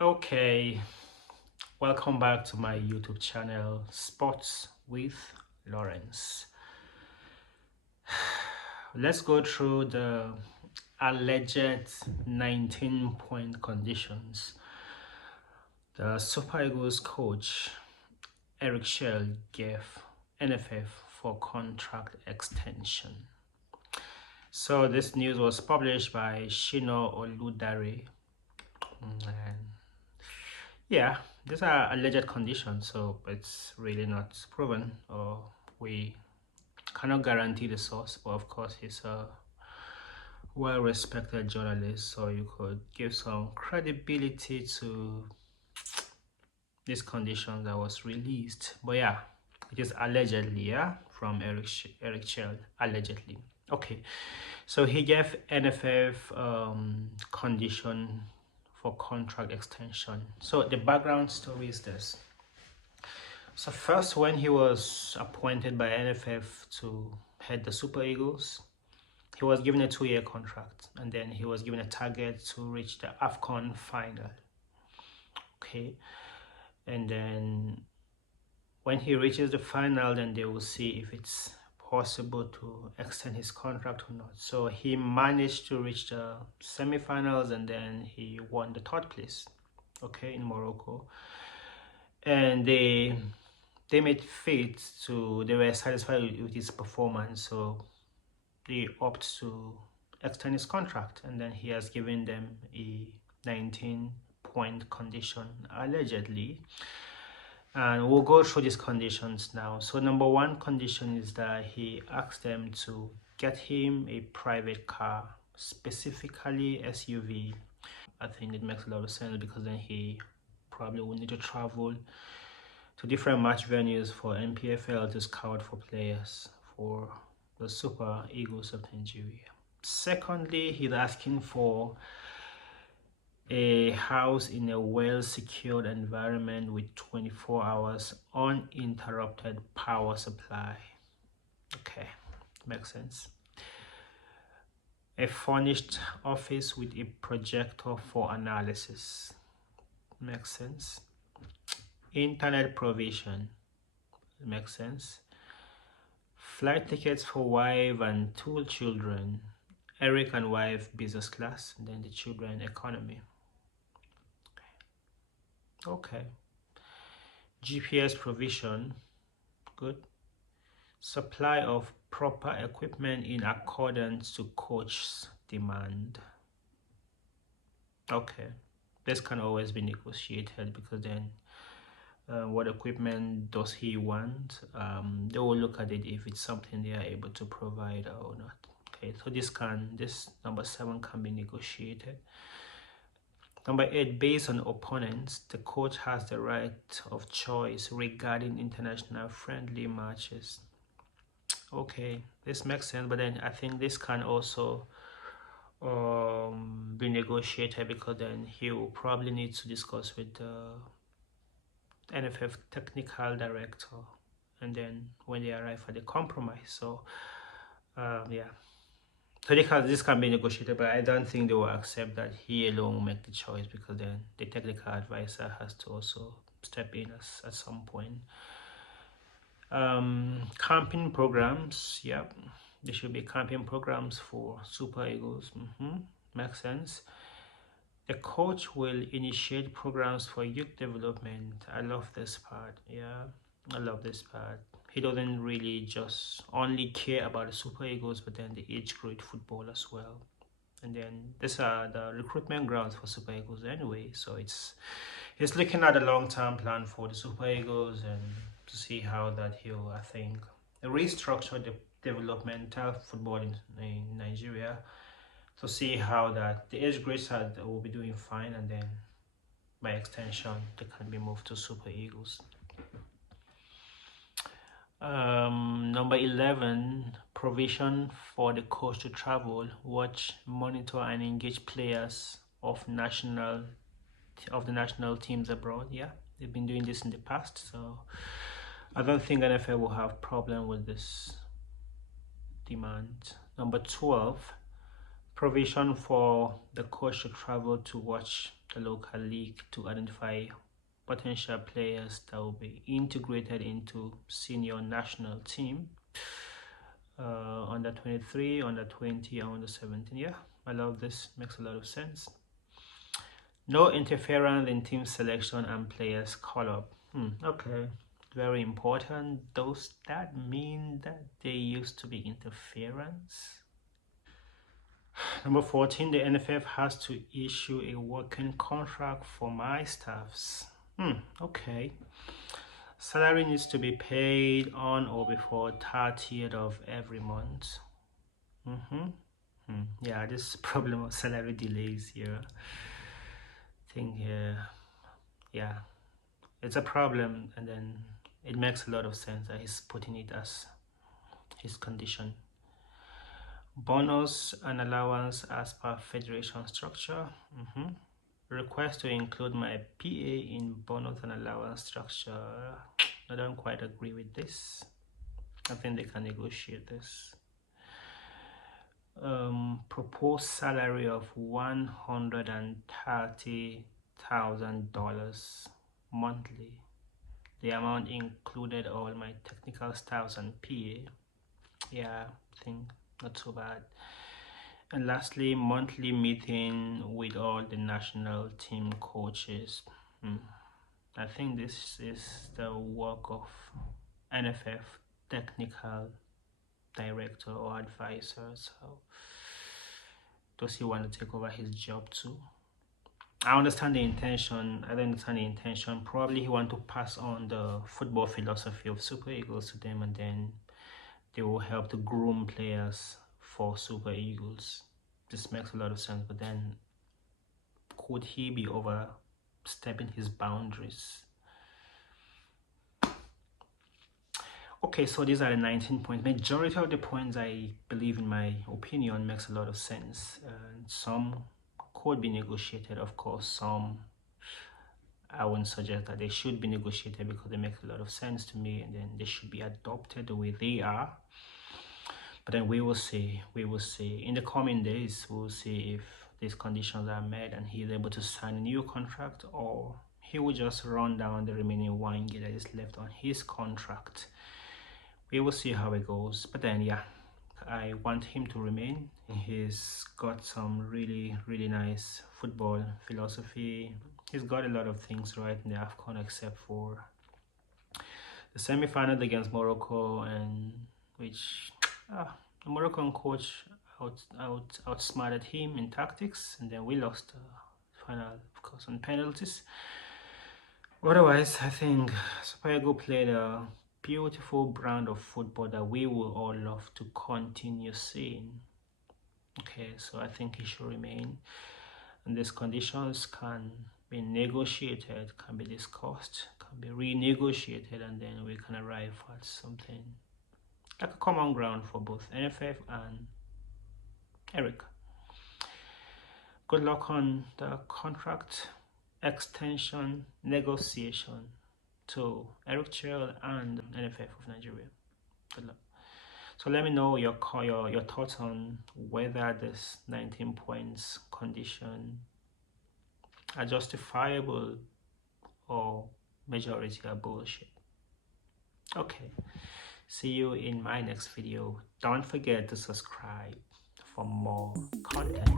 Okay, welcome back to my YouTube channel, Sports with Lawrence. Let's go through the alleged 19-point conditions the Super Eagles coach Eric Shell gave NFF for contract extension. So this news was published by Shino Oludare. And yeah, these are alleged conditions, so it's really not proven, or we cannot guarantee the source. But of course, he's a well-respected journalist, so you could give some credibility to this condition that was released. But yeah, it is allegedly, yeah, from Eric Chell, allegedly. Okay, so he gave NFF condition for contract extension. So the background story is this. So first, when he was appointed by NFF to head the Super Eagles, he was given a 2-year contract, and then he was given a target to reach the AFCON final. Okay, and then when he reaches the final, then they will see if it's possible to extend his contract or not. So he managed to reach the semifinals, and then he won the third place, okay, in Morocco. And they made fit to, they were satisfied with his performance, so they opt to extend his contract, and then he has given them a 19-point condition allegedly. And we'll go through these conditions now. So number one condition is that he asked them to get him a private car, specifically SUV. I think it makes a lot of sense because then he probably will need to travel to different match venues for NPFL to scout for players for the Super Eagles of Nigeria. Secondly, he's asking for a house in a well-secured environment with 24 hours uninterrupted power supply. Okay, makes sense. A furnished office with a projector for analysis. Makes sense. Internet provision. Makes sense. Flight tickets for wife and 2 children. Eric and wife business class, and then the children economy. Okay. GPS provision. Good. Supply of proper equipment in accordance to coach's demand. Okay. This can always be negotiated because then what equipment does he want? They will look at it if it's something they are able to provide or not. Okay, so this number 7 can be negotiated. Number 8, based on opponents, the coach has the right of choice regarding international friendly matches. Okay, this makes sense, but then I think this can also be negotiated because then he will probably need to discuss with the NFF technical director, and then when they arrive at the compromise. So yeah, so this can be negotiated, but I don't think they will accept that he alone will make the choice because then the technical advisor has to also step in at some point. Camping programs, yep, there should be camping programs for Super Eagles. Makes sense. The coach will initiate programs for youth development. I love this part. Yeah, I love this part. He doesn't really just only care about the Super Eagles, but then the age grade football as well. And then these are the recruitment grounds for Super Eagles anyway. So he's looking at a long-term plan for the Super Eagles and to see how that he'll, I think, restructure the developmental football in Nigeria to see how that the age grades will be doing fine, and then by extension they can be moved to Super Eagles. Number 11, provision for the coach to travel, watch, monitor, and engage players of the national teams abroad. Yeah, they've been doing this in the past, so I don't think NFL will have problem with this demand. Number 12, provision for the coach to travel to watch the local league to identify potential players that will be integrated into senior national team, under 23, under 20, and under 17. Yeah, I love this. Makes a lot of sense. No interference in team selection and players call-up. Okay, very important. Does that mean that there used to be interference? Number 14, the NFF has to issue a working contract for my staffs. Okay. Salary needs to be paid on or before 30th of every month. Yeah, this problem of salary delays here. I think, yeah, it's a problem, and then it makes a lot of sense that he's putting it as his condition. Bonus and allowance as per federation structure. Request to include my PA in bonus and allowance structure. I don't quite agree with this. I think they can negotiate this. Proposed salary of $130,000 monthly. The amount included all my technical staffs and PA. Yeah, I think not so bad. And lastly, monthly meeting with all the national team coaches. I think this is the work of NFF technical director or advisor. So does he want to take over his job too? I understand the intention. I don't understand the intention. Probably he want to pass on the football philosophy of Super Eagles to them, and then they will help to groom players for Super Eagles. This makes a lot of sense, but then could he be overstepping his boundaries? Okay, so these are the 19 points. Majority of the points, I believe, in my opinion, makes a lot of sense. Some could be negotiated, of course. Some I wouldn't suggest that they should be negotiated because they make a lot of sense to me, and then they should be adopted the way they are. But then we will see. In the coming days, we'll see if these conditions are met and he's able to sign a new contract, or he will just run down the remaining 1 year that is left on his contract. We will see how it goes. But then, yeah, I want him to remain. He's got some really nice football philosophy. He's got a lot of things right in the AFCON, except for the semi-final against Morocco, and which the Moroccan coach outsmarted him in tactics, and then we lost the final, of course, on penalties. Otherwise, I think Super Eagles played a beautiful brand of football that we will all love to continue seeing. Okay, so I think he should remain, and these conditions can be negotiated, can be discussed, can be renegotiated, and then we can arrive at something like a common ground for both NFF and Eric. Good luck on the contract extension negotiation to Eric Chelle'S and NFF of Nigeria. Good luck. So let me know your thoughts on whether this 19 points condition are justifiable or majority are bullshit. Okay, see you in my next video. Don't forget to subscribe for more content.